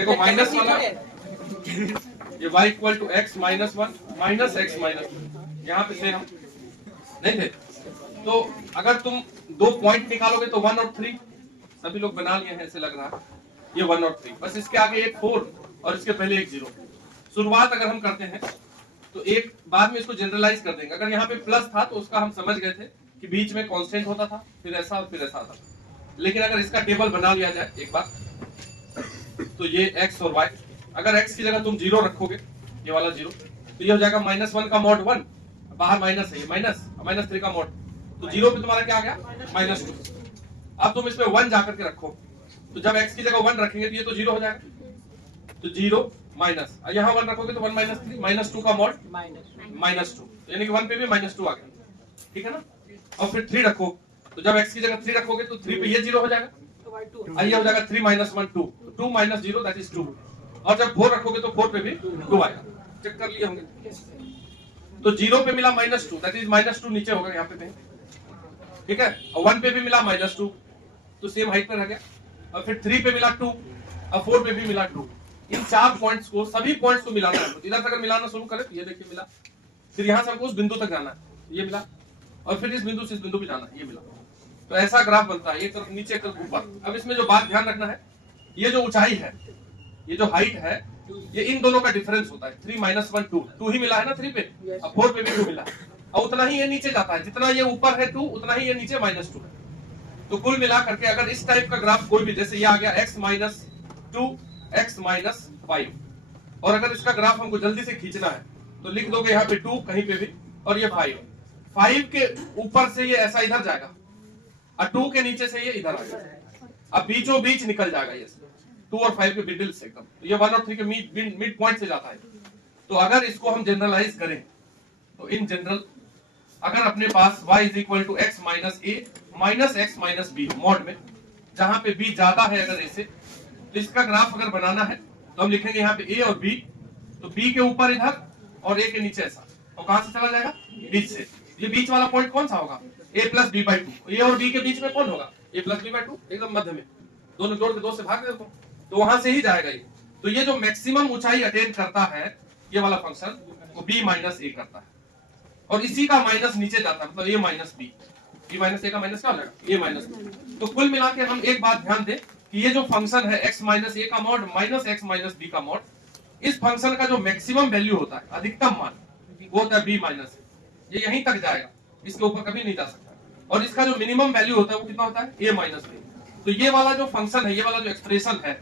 देखो माइनस वाला ये y equal to x minus 1 minus x minus 2 यहाँ पे से हम नहीं थे। तो अगर तुम दो पॉइंट निकालोगे तो 1 और 3 सभी लोग बना लिए हैं, ऐसे लग रहा है ये 1 और 3, बस इसके आगे एक 4 और इसके पहले एक 0। शुरुआत अगर हम करते हैं तो एक बाद में इसको जनरलाइज कर देंगे। अगर यहाँ पे प्लस था तो उसका हम समझ गए थे कि बीच में कांस्टेंट होता था, फिर ऐसा और फिर ऐसा था। लेकिन अगर इसका टेबल बना लिया जाए एक बार, तो ये x और y, अगर x की जगह तुम 0 रखोगे, ये वाला 0, तो ये हो जाएगा -1 का मॉड 1, बाहर माइनस है, ये माइनस 3 का मॉड, तो 0 पे तुम्हारा क्या आ गया -2। अब तुम इसमें 1 जाकर के रखो, तो जब x की जगह 1 रखेंगे तो ये तो 0 हो जाएगा, तो 0 माइनस, यहाँ 1 रखोगे तो 1 -3 -2 का मॉड -2, यानी कि 1 पे भी -2 आ गया, ठीक है ना। और फिर 3 रखो, तो जब x की जगह 3 रखोगे तो 3 पे ये 0 हो जाएगा, ये हो जाएगा 3 - 1 2, 2 - 0 दैट इज 2। और जब 4 रखोगे तो 4 पे भी 2 आएगा, चेक कर लिए होंगे। तो 0 पे मिला -2 दैट इज -2 नीचे होगा यहाँ पे, ठीक है। और 1 पे भी मिला -2 तो सेम हाइट पे रह गया, और फिर 3 पे मिला 2 और 4 पे भी मिला 2। इन 4 पॉइंट्स को, सभी पॉइंट्स को मिलाना है। इधर से अगर मिलाना शुरू करें तो ये देखिए मिला, फिर यहाँ से हमको उस बिंदु तक जाना है, ये मिला, और फिर इस बिंदु से इस बिंदु पे जाना है, ये मिला। तो ऐसा ग्राफ बनता है, एक तरफ नीचे एक तरफ ऊपर। अब इसमें जो बात ध्यान रखना है, ये जो ऊंचाई है, ये जो हाइट है, ये इन दोनों का डिफरेंस होता है। 3 - 1 2 ही मिला है ना 3 पे, अब 4 पे भी 2 मिला, और उतना ही ये नीचे जाता है, जितना ये ऊपर है 2 उतना ही ये नीचे -2 है। तो कुल मिला करके अगर इस टाइप का ग्राफ कोई भी, जैसे ये आ गया x - 2 x - 5, और अगर इसका ग्राफ हमको जल्दी से खींचना है तो लिख दोगे यहाँ पे 2 कहीं पे भी, और ये 5 के ऊपर से ये ऐसा इधर जाएगा, और 2 के नीचे से ये इधर आ जाएगा, अब बीचों बीच निकल जाएगा ये 2 और 5 के मिडिल से एकदम, ये 1 और 3 के मिड पॉइंट से जाता है। तो अगर इसको हम जनरलाइज करें तो इन जनरल अगर अपने पास y is equal to x minus a minus x माइनस b मॉड में, जहां पे b ज्यादा है अगर ऐसे, तो इसका ग्राफ अगर बनाना है तो हम लिखेंगे यहाँ पे a और b, तो b के ऊपर इधर और a के नीचे ऐसा, और कहां से चला जाएगा बीच से। ये बीच वाला पॉइंट कौन सा होगा, a plus b by 2। a और b के बीच में कौन होगा, a प्लस b बाई 2, एकदम मध्य में, दोनों जोड़ के 2 से भाग दो, तो वहां से ही जाएगा ये। तो ये जो मैक्सिमम ऊंचाई अटेन करता है ये वाला फंक्शन, वो b माइनस a करता है, और इसी का माइनस नीचे जाता है, मतलब a minus b, b minus a का माइनस क्या हो जाएगा a माइनस b। तो कुल मिला के हम एक बात ध्यान दें कि ये जो फंक्शन है x माइनस a का मॉड माइनस x माइनस b का मॉड, इस फंक्शन का जो मैक्सिमम वैल्यू होता है, अधिकतम मान, वो होता है b माइनस a, ये यहीं तक जाएगा, इसके ऊपर कभी नहीं जा सकता। और इसका जो मिनिमम वैल्यू होता है वो कितना होता है a माइनस b। तो ये वाला जो फंक्शन है, ये वाला जो एक्सप्रेशन है,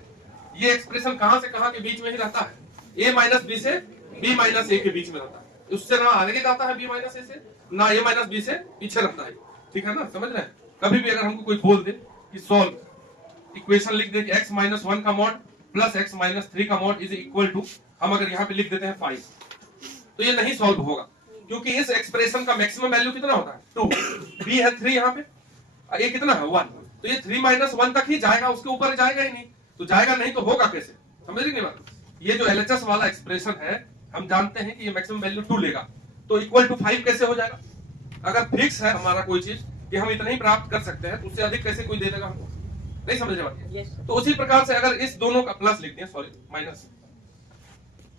ये एक्सप्रेशन कहां से कहां के बीच में ही रहता है, a माइनस b से b माइनस a के बीच में रहता है, उससे ना आगे जाता है b माइनस a से, ना a माइनस b से पीछे रहता है, ठीक है ना, समझ रहे हैं। कभी भी अगर हमको कोई बोल दे कि सॉल्व इक्वेशन, लिख दे कि x माइनस 1 का मॉड प्लस x माइनस 3 का मॉड इज इक्वल टू, हम अगर यहाँ पे लिख देते हैं 5, तो ये नहीं सॉल्व होगा, क्योंकि इस एक्सप्रेशन का मैक्सिमम वैल्यू कितना होता है 2, b है 3 यहाँ पे, ये कितना है 1, तो ये 3 - 1 तक ही जाएगा, उसके ऊपर जाएगा ही नहीं, तो जाएगा नहीं तो होगा कैसे, समझ रही नहीं बात। ये जो LHS वाला एक्सप्रेशन है, हम जानते हैं कि ये मैक्सिमम वैल्यू 2 लेगा, तो इक्वल टू 5 कैसे हो जाएगा। अगर फिक्स है हमारा कोई चीज कि हम इतना ही प्राप्त कर सकते हैं, तो उससे अधिक कैसे कोई दे देगा हमको, नहीं समझ रहे। तो उसी प्रकार से अगर इस दोनों का प्लस लिख दिया, सॉरी माइनस,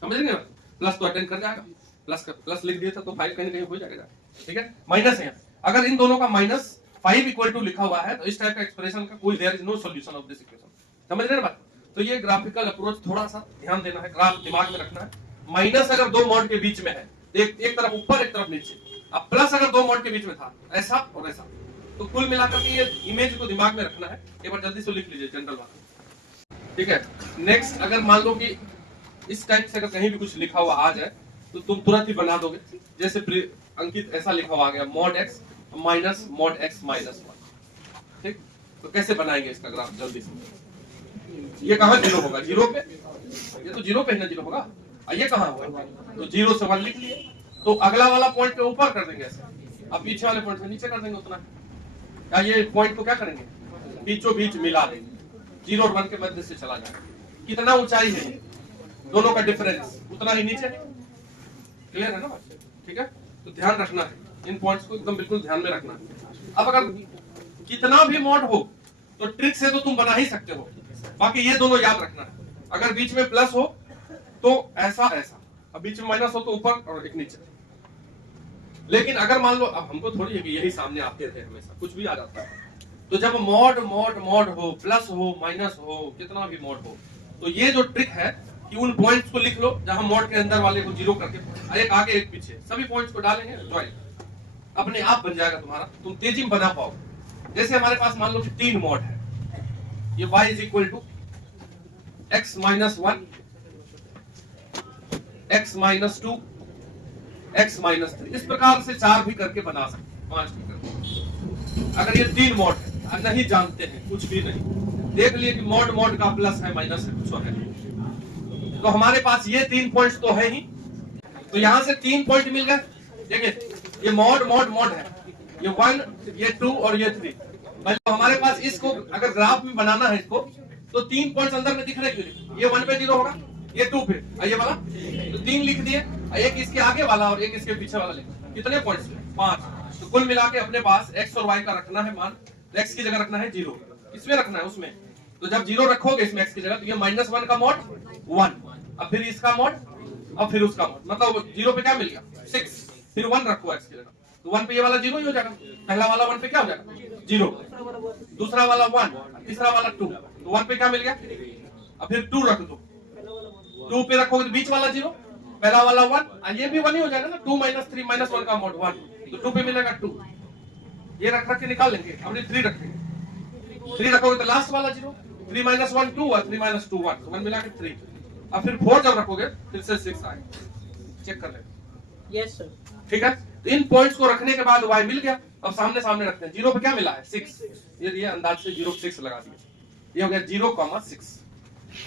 समझ रहे ना, प्लस तो अटेंड कर जाएगा, प्लस लिख दिया था तो 5 कहीं कहीं हो जाएगा, ठीक है, माइनस है। अगर इन दोनों का माइनस 5 इक्वल टू लिखा हुआ है तो इस टाइप का एक्सप्रेशन का कोई there is no solution of this equation, समझ रहे ना बात। तो ये ग्राफिकल अप्रोच थोड़ा सा ध्यान देना है, ग्राफ दिमाग में रखना है। माइनस अगर दो मॉड के बीच में है, एक तरफ ऊपर एक तरफ नीचे, अब प्लस अगर दो मॉड के बीच में था, ऐसा और ऐसा, तो कुल मिलाकर के ये इमेज को दिमाग में रखना है। एक बार जल्दी से लिख लीजिए जनरल वाला, ठीक है। नेक्स्ट, अगर मान लो कि इस टाइप से अगर कहीं भी कुछ लिखा हुआ आ जाए तो तुम तुरंत ही बना दोगे, जैसे अंकित ऐसा लिखा हुआ आ गया mod x minus mod x minus 1, ठीक। तो कैसे बनाएंगे इसका ग्राफ जल्दी से। ये कहाँ जीरो होगा, जीरो पे, ये तो जीरो पे ही ना जीरो होगा, ये कहाँ होगा, तो 0 से 1 लिख लिए, तो अगला वाला पॉइंट पे ऊपर कर देंगे ऐसे, अब पीछे वाले पॉइंट पे नीचे कर देंगे उतना, या ये पॉइंट को क्या करेंगे बीचों बीच मिला देंगे, 0 और 1 के मध्य से चला जाएगा। कितना ऊंचाई है दोनों का डिफरेंस, उतना ही नीचे, क्लियर है ना बात, ठीक है। तो ध्यान रखना है, इन पॉइंट्स को एकदम बिल्कुल ध्यान में रखना है। अब अगर कितना भी मॉड हो तो ट्रिक से तो तुम बना ही सकते हो, बाकी ये दोनों याद रखना है। अगर बीच में प्लस हो तो ऐसा ऐसा, अब बीच में माइनस हो तो ऊपर और एक नीचे। लेकिन अगर मान लो, अब हमको थोड़ी है कि यही सामने आते थे, हमेशा कुछ भी आ जाता है। तो जब मॉड मॉड मॉड हो, प्लस हो, माइनस हो, कितना भी मॉड हो, तो ये जो ट्रिक है कि उन पॉइंट्स को लिख लो जहां मॉड के अंदर वाले को जीरो करके, एक आगे एक पीछे सभी पॉइंट्स को डालेंगे, ज्वाइन अपने आप बन जाएगा तुम्हारा, तुम तेजी में बना पाओगे। जैसे हमारे पास मान लो कि 3 मॉड है, ये y is equal to x minus 1, x minus 2, x minus 3, इस प्रकार से 4 भी करके बना सकते, 5 भी करके। अगर ये 3 मॉड है, नहीं जानते हैं कुछ भी नहीं, देख लिए कि मॉड मॉड का प्लस है माइनस है कुछ है, तो हमारे पास ये 3 पॉइंट्स तो है ही, तो यहां से 3 पॉइंट मिल गए। देखिए ये मॉड मॉड मॉड है, ये 1, ये 2 और ये 3। मतलब हमारे पास इसको अगर ग्राफ में बनाना है इसको, तो 3 पॉइंट्स अंदर में दिख रहे क्यों? ये 1 पे 0 होगा, ये 2 पे, ये वाला, तो 3 लिख दिए, एक इसके आगे वाला और एक इसके पीछे वाला लिख। कितने पॉइंट्स? 5। तो कुल मिला के अपने पास x और y का रखना है मान, x की जगह रखना है 0, इसमें रखना है उसमें। तो जब 0 रखोगे इसमें x की जगह, तो ये -1 का मॉड 1, अब फिर इसका मॉड, अब फिर उसका मॉड, मतलब 0 पे क्या मिल गया 6, फिर 1 रखो x की जगह, तो 1 पे ये वाला 0 ही हो जाएगा, पहला वाला 1 पे क्या हो जाएगा 0, दूसरा वाला 1, तीसरा वाला 2, तो 1 पे क्या मिल गया, अब फिर 2 रख दो, 2 पे रखोगे तो बीच वाला 0, पहला वाला 1, ये भी 1 ही हो जाएगा ना, 2 - 3 - 1 का मॉड 1, तो 2 पे मिलेगा 2, ये रख के निकाल लेंगे, अपने 3 रखेंगे, 3 रखोगे तो लास्ट वाला 0, 3 - 1 2 और 3 - 2 1, तो 1 मिला के 3, अब फिर 4 जब रखोगे फिर से 6 आएगा, चेक कर लेंगे। Yes sir. ठीक है, तो इन पॉइंट्स को रखने के बाद y मिल गया, अब सामने सामने रखते हैं। 0 पे क्या मिला है 6, ये अंदाज से 0 6 लगा दिया, ये हो गया 0, 6।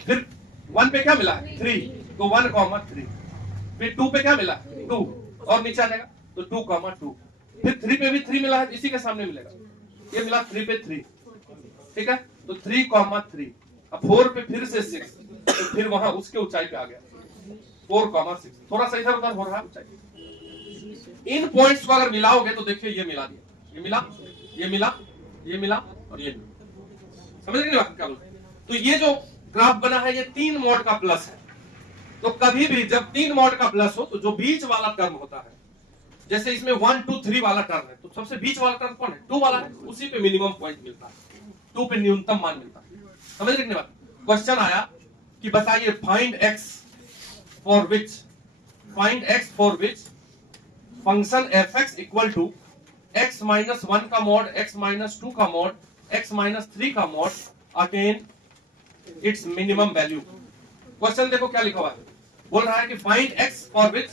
फिर 1 पे क्या मिला है 3, तो 1, 3, फिर 2 पे क्या मिला 2 और नीचे आ जाएगा तो 2, 2, फिर 3 पे भी 3 मिला है, इसी के सामने मिलेगा, ये मिला 3 पे 3, ठीक है, तो 3, 3, अब 4 पे फिर से 6, तो फिर वहां उसके ऊंचाई पे आ गया 4, 6, थोड़ा सा इधर उधर हो रहा है ऊंचाई। इन पॉइंट्स को अगर मिलाओगे तो देखिए ये मिला दिया, ये मिला, ये मिला, ये मिला और ये मिला, समझ रहे बात क्या बोलते हैं? तो ये जो ग्राफ बना है ये 3 मॉड का प्लस है। तो कभी भी जब 3 मॉड का प्लस हो तो जो बीच वाला टर्म होता है, जैसे इसमें 1 2 3 वाला टर्म है, तो सबसे बीच वाला टर्म कौन है 2 वाला है, उसी पे मिनिमम पॉइंट मिलता है, 2 पे न्यूनतम मान मिलता है। समझ रहे बात? क्वेश्चन आया कि बताइए find x for which, find x for which function fx equal to x - 1 का मॉड, x - 2 का मॉड, x - 3 का mod attain it's minimum value. Question देखो क्या लिखा हुआ है, बोल रहा है कि find x for which,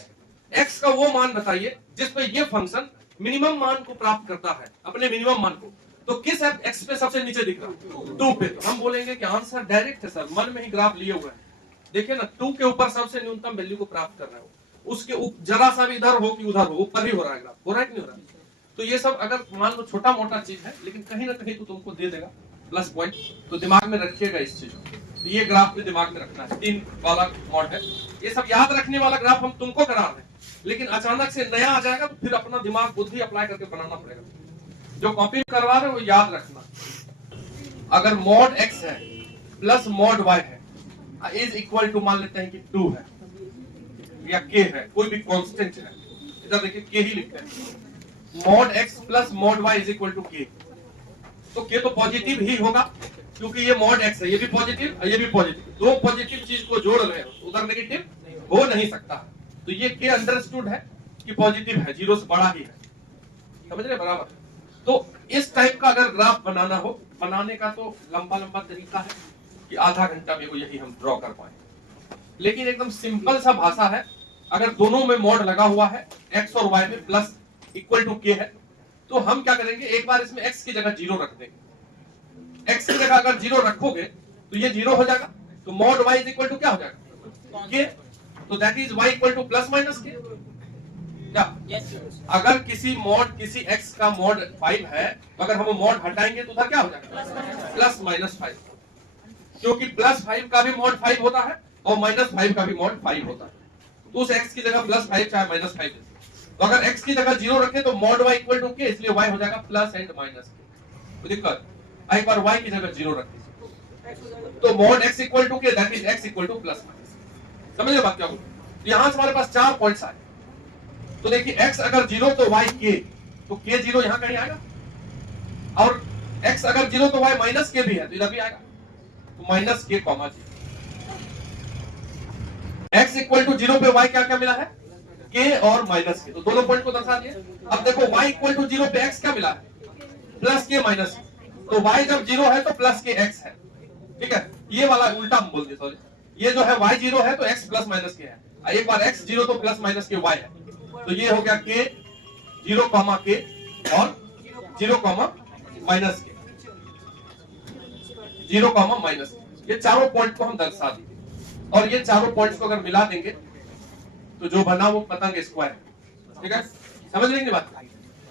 x का वो मान बताइए जिस पे ये फंक्शन मिनिमम मान को प्राप्त करता है, अपने मिनिमम मान को। तो किस x पे सबसे नीचे दिख रहा है 2 पे, तो हम बोलेंगे कि आंसर डायरेक्ट है सर, मन में ही ग्राफ लिए हुए हैं, देखिए ना 2 के ऊपर सबसे न्यूनतम वैल्यू को प्राप्त कर रहे हो, उसके जरा सा भी इधर हो कि उधर हो, ऊपर ही हो रहा है ग्राफ, हो रहा है कि नहीं हो रहा है? तो ये सब अगर मान लो छोटा मोटा चीज है, लेकिन कहीं ना कहीं तो तुमको दे देगा प्लस पॉइंट, तो दिमाग में रखिएगा इस चीज को, तो ये ग्राफ भी दिमाग में रखना है, 3 वाला मॉड है, ये सब याद रखने वाला ग्राफ हम तुमको करा रहे हैं, लेकिन अचानक से नया आ जाएगा तो फिर अपना दिमाग बुद्धि अप्लाई करके बनाना पड़ेगा। जो कॉपी करवा रहे हो वो याद रखना, अगर मॉड x है प्लस मॉड y है इज इक्वल टू, मान लेते हैं कि 2 है या k है, कोई भी कांस्टेंट है, इधर देखिए k ही लिखते हैं, mod x plus mod y is equal to k, तो k तो पॉजिटिव ही होगा क्योंकि ये मॉड x है, ये भी पॉजिटिव और ये भी पॉजिटिव, दो पॉजिटिव चीज को जोड़ रहे हो, उधर नेगेटिव हो नहीं सकता, तो ये k अंडरस्टूड है कि पॉजिटिव है, 0 से बड़ा ही है, समझ रहे बराबर। तो इस टाइप का अगर ग्राफ बनाना हो, बनाने का तो लंबा लंबा तरीका है कि आधा घंटा में यही हम ड्रॉ कर पाए, लेकिन एकदम सिंपल सा भाषा है। अगर दोनों में मॉड लगा हुआ है x और y में प्लस इक्वल टू k है, तो हम क्या करेंगे, एक बार इसमें x की जगह 0 रख देंगे, x की जगह अगर 0 रखोगे तो ये 0 हो जाएगा, तो mod y is equal to क्या हो जाएगा k, तो that is y equal to plus minus k। क्या अगर किसी मॉड, किसी x का मॉड 5 है, अगर हम मॉड हटाएंगे तो उधर क्या हो जाएगा प्लस माइनस 5, क्योंकि प्लस 5 का भी मॉड 5 होता है और माइनस 5 का भी मॉड 5 होता है, तो उस x की जगह प्लस 5 चाहे माइनस 5, तो अगर x की जगह 0 रखें तो mod y equal to k, इसलिए y हो जाएगा प्लस एंड माइनस k। तो दिक्कत, एक बार y की जगह 0 रख दीजिए, तो मॉड x इक्वल टू के, दैट इज x इक्वल टू प्लस माइनस। समझ गए बात क्या बोल? यहां से हमारे पास 4 पॉइंट्स आए। तो देखिए x अगर 0 तो y k, तो k 0 यहां कहीं आएगा, और x अगर 0 तो y माइनस k भी है, तो इधर भी आएगा, तो माइनस k कॉमा 0। x इक्वल टू 0 पे y क्या क्या मिला है? k और माइनस k, तो दोनों पॉइंट को दर्शा दिए। अब देखो y इक्वल टू 0 पे x क्या मिला है? प्लस k माइनस, तो y जब 0 है तो प्लस के x है, ठीक है। ये वाला उल्टा हम बोल दिए, सॉरी, ये जो है y 0 है तो x प्लस माइनस के है, एक बार x 0 तो प्लस माइनस के y है, तो ये हो गया k 0 कॉमा k और 0 कॉमा माइनस के, 0 कॉमा माइनस के। ये चारों पॉइंट को हम दर्शा दिए, और ये चारों पॉइंट्स को अगर मिला देंगे तो जो बना वो पतंग स्क्वायर, ठीक है। समझ लेंगे बात?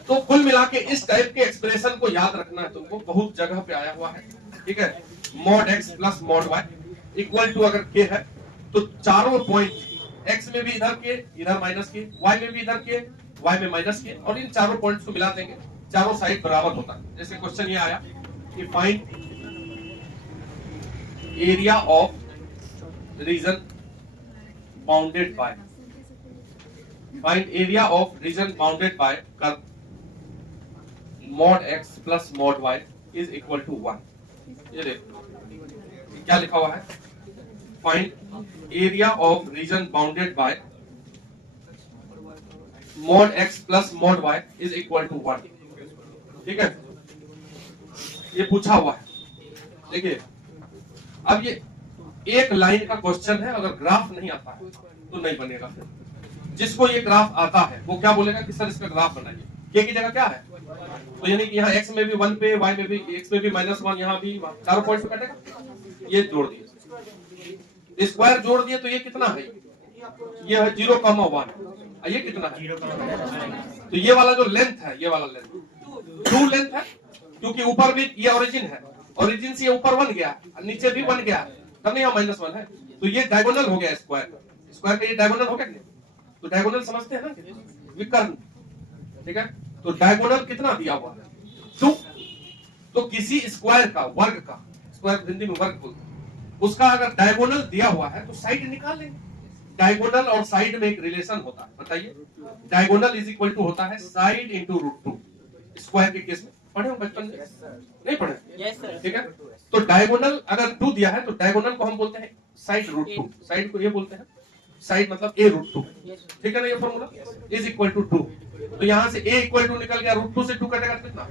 तो कुल मिला के इस टाइप के एक्सप्रेशन को याद रखना है तुमको, बहुत जगह पे आया हुआ है, ठीक है। Mod x plus mod y equal to अगर k है तो चारों पॉइंट x में भी इधर k, इधर माइनस k, y में भी इधर k, y में माइनस k, और इन चारों पॉइंट्स को मिला देंगे, चारों साइड बराबर होता है। जैसे क्वेश्चन ये आया कि find area of region bounded by, find area of region bounded by curve mod x plus mod y is equal to 1। ये देखो क्या लिखा हुआ है, find area of region bounded by mod x plus mod y is equal to 1, ठीक है। ये पूछा हुआ है। देखिए अब ये एक लाइन का क्वेश्चन है, अगर ग्राफ नहीं आता है तो नहीं बनेगा। फिर जिसको ये ग्राफ आता है वो क्या बोलेगा कि सर इसका ग्राफ बनाइए, k की जगह क्या है, तो यानी कि यहाँ x में भी 1 पे, y में भी, x में भी -1, यहाँ भी चारों पॉइंट पे कटेगा। ये जोड़ दिए, स्क्वायर जोड़ दिए, तो ये कितना है, ये है 0,1, ये कितना है, तो ये वाला जो लेंथ है, ये वाला लेंथ 2 लेंथ है, क्योंकि ऊपर भी ये ओरिजिन है, ओरिजिन से ये ऊपर 1 गया, नीचे भी 1 गया, तब नहीं यहाँ -1 है, तो ये डायगोनल हो गया स्क्वायर, स्क्वायर का ये डायगोनल हो गया। तो डायगोनल समझते हैं ना, विकर्ण, ठीक है। तो डायगोनल कितना दिया हुआ है 2, तो किसी स्क्वायर का, वर्ग का, स्क्वायर हिंदी में वर्ग बोलते हैं, उसका अगर डायगोनल दिया हुआ है तो साइड निकाल लेंगे। डायगोनल और साइड में एक रिलेशन होता है, बताइए। डायगोनल इज इक्वल टू होता है साइड इंटू √2। स्क्वायर के केस में पढ़े हो बचपन में? नहीं पढ़े? ठीक है। तो डायगोनल अगर 2 दिया है तो डायगोनल को हम बोलते हैं साइड √2, साइड को ये बोलते हैं साइड, मतलब a√2, ठीक है ना। ये फॉर्मूला इज इक्वल टू 2, तो यहां से a इक्वल टू निकल गया, √2 से 2 कटेगा कितना,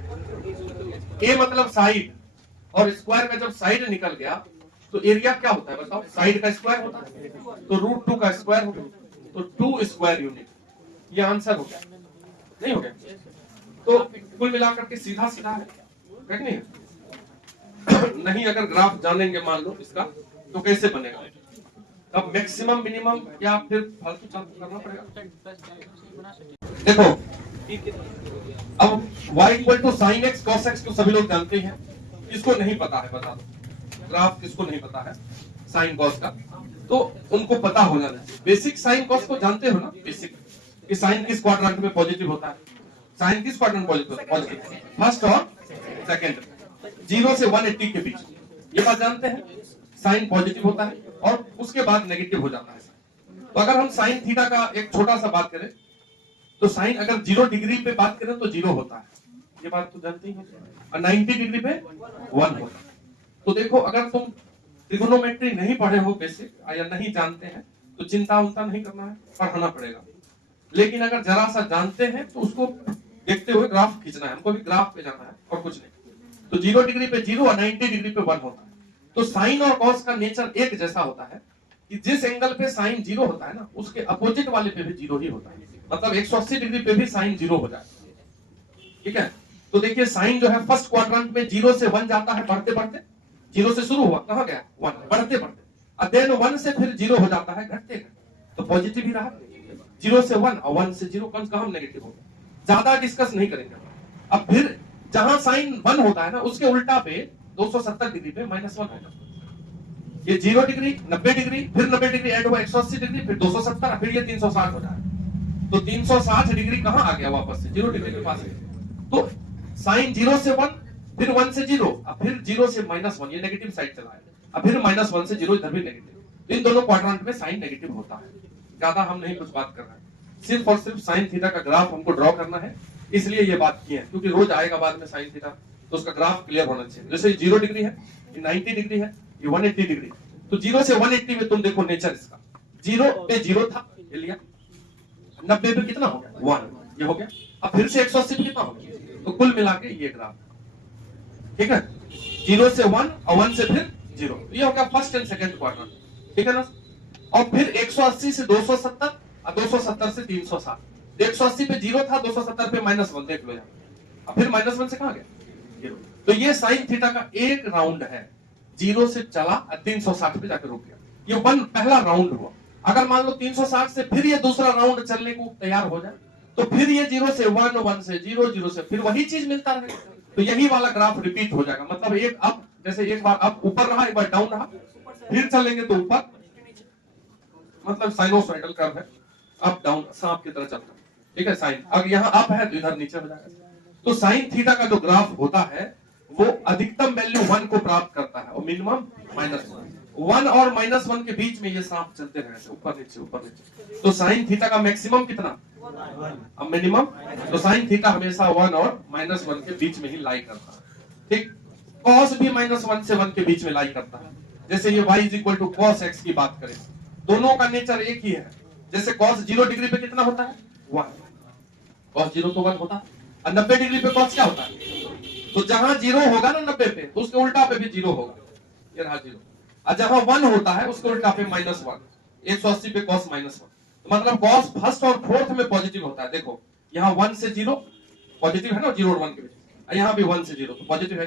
a मतलब साइड, और स्क्वायर का जब साइड निकल गया तो एरिया क्या होता है बताओ, साइड का स्क्वायर होता है, तो √2 का स्क्वायर हो गया, तो 2 स्क्वायर यूनिट, ये आंसर हो गया, नहीं हो गया। तो कुल मिलाकर के सीधा सीधा है, नहीं नहीं अगर ग्राफ जानेंगे मान लो इसका, तो कैसे बनेगा, अब मैक्सिमम मिनिमम या फिर फालतू चालू करना पड़ेगा। देखो अब y equal to sine x cos x तो सभी लोग जानते हैं, किसको नहीं पता है बता दो, ग्राफ किसको नहीं पता है साइन कॉस का, तो उनको पता होना चाहिए। बेसिक साइन कॉस को जानते हो ना, बेसिक कि साइन किस क्वाड्रेंट में पॉजिटिव होता है, साइन किस क्वाड्रेंट में पॉजिटिव, फर्स्ट और सेकंड, 0 से 180 के बीच, ये बात जानते हैं। साइन पॉजिटिव होता है और उसके बाद नेगेटिव हो जाता है। तो अगर हम साइन थीटा का एक छोटा सा बात करें, तो साइन अगर 0 डिग्री पे बात करें तो 0 होता है, ये बात तो जानते ही हो, और 90 डिग्री पे 1 होता है। तो देखो अगर तुम ट्रिगोनोमेट्री नहीं पढ़े हो बेसिक, या नहीं जानते हैं, तो चिंता उनता नहीं करना है, पढ़ाना पड़ेगा। लेकिन अगर जरा सा जानते हैं तो उसको देखते हुए ग्राफ खींचना है, हमको भी ग्राफ पे जाना है और कुछ नहीं। तो 0 डिग्री पे 0 और 90 डिग्री पे 1 होता है। तो साइन और कॉस का नेचर एक जैसा होता है कि जिस एंगल पे साइन 0 होता है ना, उसके अपोजिट वाले पे भी 0 ही होता है, मतलब 180 डिग्री पे भी साइन 0 हो जाए, ठीक है। तो देखिए साइन जो है फर्स्ट क्वाड्रेंट में 0 से 1 जाता है, बढ़ते बढ़ते 0 से शुरू हुआ, कहां गया 1, बढ़ते बढ़ते, और देन 1 से फिर 0 हो जाता है, घटते घटते, तो पॉजिटिव ही रहा, 0 से 1 और 1 से 0 कम से कम नेगेटिव हो गया। ज्यादा डिस्कस नहीं करेंगे। अब फिर जहां साइन 1 होता है ना, उसके उल्टा पे 270 डिग्री पे -1 होगा। ये 0 डिग्री, 90 डिग्री, फिर 90 डिग्री ऐड हुआ 180 डिग्री, फिर 270, फिर ये 360 हो जाए। तो 360 डिग्री कहां आ गया वापस से 0 डिग्री के पास है। तो साइन 0 से 1, फिर 1 से 0, फिर 0 से -1, ये नेगेटिव साइड चला है। अब फिर -1 से 0 इधर भी नेगेटिव, तो इन दोनों क्वाड्रेंट में साइन नेगेटिव होता है। ज्यादा हम नहीं कुछ बात कर रहे हैं, सिर्फ और सिर्फ साइन थीटा का ग्राफ हमको ड्रॉ करना है, इसलिए ये बात की है, क्योंकि रोज आएगा बाद में साइन थीटा, तो उसका ग्राफ क्लियर होना चाहिए। जैसे 0 डिग्री है, ये 90 डिग्री है, ये 180 डिग्री, तो 0 से 180 में तुम देखो नेचर इसका, 0 पे 0 था, ये लिया, 90 पे कितना हो गया 1, ये हो गया, अब फिर से 180 पे कितना हो गया, तो कुल मिला के ये ग्राफ, ठीक है, 0 से 1 और 1 से फिर 0, ये हो गया फर्स्ट एंड सेकंड क्वाड्रेंट, ठीक है ना। और फिर 180 से 270 और 270 से 360, 180 पे 0 था, 270 पे -1, देख लो यहाँ, अब फिर -1 से कहां गया 0, तो ये साइन थीटा का एक राउंड है, 0 से चला और 360 पे जाकर रुक गया, ये पहला राउंड हुआ। अगर मान लो 360 से फिर ये दूसरा राउंड चलने को तैयार हो जाए, तो फिर ये 0 से 1, 1 से 0, 0 से फिर वही चीज मिलता रहेगा, तो यही वाला ग्राफ रिपीट हो जाएगा। मतलब एक अप, जैसे एक बार अप ऊपर रहा, एक बार डाउन रहा, फिर चलेंगे तो ऊपर, मतलब साइनोसॉइडल कर्व है, अप डाउन सांप की तरह चलता है, ठीक है। साइन अगर यहाँ अप है तो इधर नीचे हो जाएगा। तो साइन थीटा का जो ग्राफ होता है वो अधिकतम वैल्यू 1 को प्राप्त करता है और मिनिमम -1 और -1 के बीच में ये सांप चलते रहते, ऊपर नीचे ऊपर नीचे। तो साइन थीटा का मैक्सिमम कितना, अब मिनिमम, तो साइन थीटा हमेशा 1 और -1 के बीच में ही लाई करता है, ठीक। कॉस भी -1 से 1 के बीच में लाई करता है। जैसे ये y = cos x की बात करें, दोनों का नेचर एक ही है। जैसे cos 0 डिग्री पे कितना होता है 1, cos 0 तो 1 होता है, और 90 डिग्री पे cos क्या होता है, तो जहां 0 होगा ना 90 पे, तो उसके उल्टा पे भी 0 होगा, ये रहा 0, और जहां 1 होता है उसके उल्टा पे -1, 180 पे cos -1, तो मतलब cos फर्स्ट और फोर्थ में पॉजिटिव होता है। देखो यहाँ 1 से 0 पॉजिटिव है ना, 0 और 1 के बीच, यहाँ भी 1 से 0 तो पॉजिटिव है,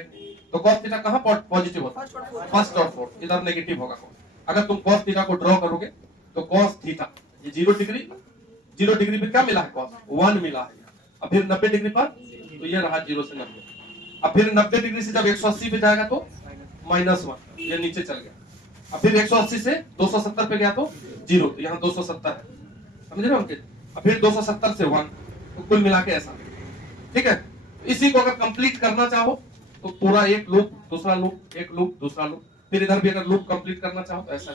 तो cos थीटा कहां पॉजिटिव होता है, फर्स्ट और फोर्थ, इधर नेगेटिव होगा। अगर तुम cos थीटा को ड्रॉ करोगे तो cos थीटा ये 0 डिग्री पे क्या मिला है, cos 1 मिला है, अब फिर 90 डिग्री पर, तो ये रहा 0 से 90, अब फिर 90 डिग्री से जब 180 पे जाएगा तो -1, ये नीचे चल गया, अब फिर 180 से 270 पे गया तो 0, तो यहाँ 270 है, समझ रहे हो अंकित, अब फिर 270 से 1, तो कुल मिला के ऐसा, ठीक है। इसी को अगर कंप्लीट करना चाहो तो पूरा एक लूप, दूसरा लूप, एक लूप, दूसरा लूप, फिर इधर भी अगर लूप कंप्लीट करना चाहो तो ऐसा,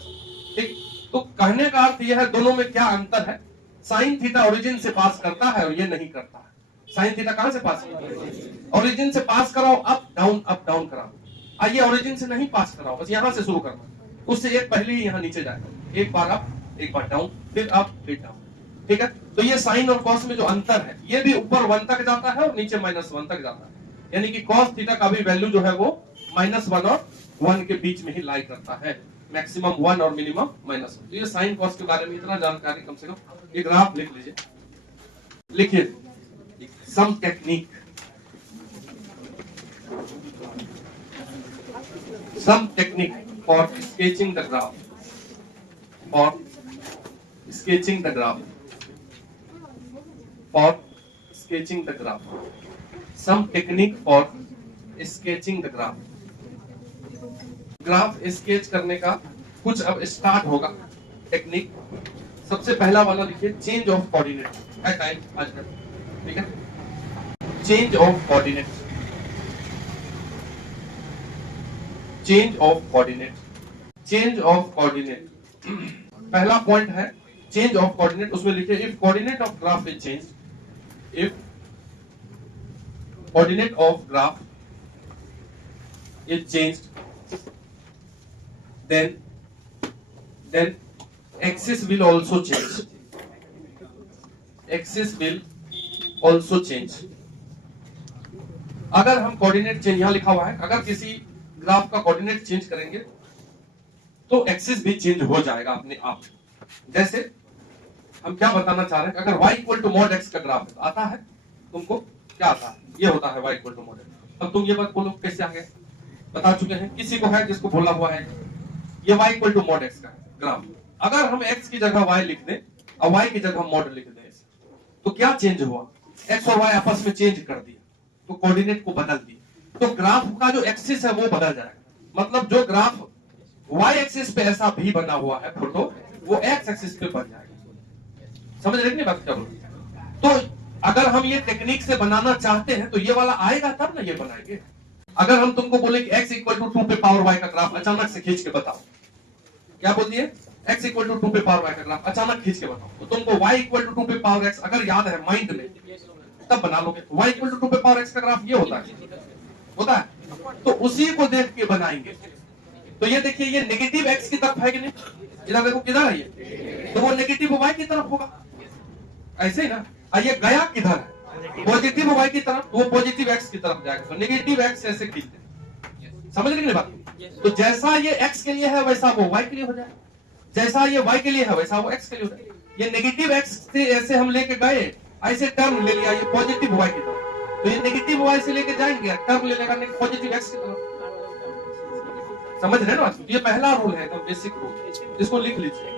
ठीक। तो कहने का अर्थ यह है दोनों में क्या अंतर है, साइन थीटा ओरिजिन से पास करता है और ये नहीं करता है। साइन थीटा कहां से पास करता है, ओरिजिन से पास कराओ, अप डाउन कराओ, आइए ओरिजिन से नहीं पास कराओ, बस यहां से शुरू करना, उससे एक पहले ही यहाँ नीचे जाएगा, एक बार अप एक बार डाउन, फिर अप फिर डाउन, ठीक है। तो ये साइन और कॉस में जो अंतर है, ये भी ऊपर 1 तक जाता है और नीचे -1 तक जाता है, यानी कि cos थीटा का भी वैल्यू जो है वो -1 और 1 के बीच में ही लाई करता है, मैक्सिमम 1 और मिनिमम -1। तो ये साइन कॉस के बारे में इतना जानकारी कम से कम एक ग्राफ लिख लीजिए, लिखिए some technique, some technique for sketching the graph, for sketching the graph, for sketching the graph, some technique for sketching the graph. Graph sketch करने का कुछ अब स्टार्ट होगा टेक्निक। सबसे पहला वाला लिखिए चेंज ऑफ कोऑर्डिनेट है टाइम आज का, ठीक है, change of coordinate, change of coordinate, change of coordinate. पहला पॉइंट है चेंज ऑफ कोऑर्डिनेट, उसमें लिखिए if coordinate of graph is change, if coordinate of graph is changed, then axis will also change, axis will also change। अगर हम coordinate change, यहां लिखा हुआ है, अगर किसी ग्राफ का कोऑर्डिनेट चेंज करेंगे तो एक्सिस भी चेंज हो जाएगा अपने आप। जैसे हम क्या बताना चाह रहे हैं, अगर y = mod x का ग्राफ आता है तुमको, क्या आता है, ये होता है y = mod x। अब तुम ये बात बोलो कैसे आ गए, बता चुके हैं, किसी को है जिसको बोला हुआ है, ये y = mod x का ग्राफ। अगर हम x की जगह y लिख दें और y की जगह mod लिख दें, तो क्या चेंज हुआ, x और y आपस में चेंज कर दिया, तो कोऑर्डिनेट को बदल दिया, तो ग्राफ का जो एक्सिस है वो बदल जाएगा। मतलब जो ग्राफ y एक्सिस पे ऐसा भी बना हुआ है फोटो, वो x एक्सिस पे बन जाएगा। समझ रहे हैं बात क्या बोल, तो अगर हम ये टेक्निक से बनाना चाहते हैं तो ये वाला आएगा तब ना ये बनाएंगे। अगर हम तुमको बोले कि x इक्वल टू 2 पे पावर y का ग्राफ अचानक से खींच के बताओ, क्या बोलती है? x इक्वल टू 2 पे पावर y का ग्राफ अचानक खींच के बताओ, तो तुमको y इक्वल टू 2 पे पावर x अगर याद है माइंड में तब बना लोगे। y इक्वल टू 2 पे पावर x का ग्राफ ये होता है, तो उसी को देख के बनाएंगे। तो ये देखिए, ये नेगेटिव x की तरफ है कि नहीं? इधर देखो किधर है ये, तो वो नेगेटिव y की तरफ होगा, ऐसे ही ना। ये गया किधर है? पॉजिटिव y की तरफ, वो पॉजिटिव x की तरफ जाएगा, तो नेगेटिव x ऐसे खींचते हैं। समझ रहे बात? तो जैसा ये x के लिए है वैसा वो y के लिए हो जाए, जैसा ये y के लिए है वैसा वो x के लिए हो जाए। ये नेगेटिव x से ऐसे हम लेके गए, ऐसे टर्म ले लिया ये पॉजिटिव y की तरफ, तो ये नेगेटिव y से लेके जाएंगे, टर्म ले लेगा पॉजिटिव x की तरफ। समझ रहे ना? ये पहला रूल है, एकदम बेसिक रूल, इसको लिख लीजिए।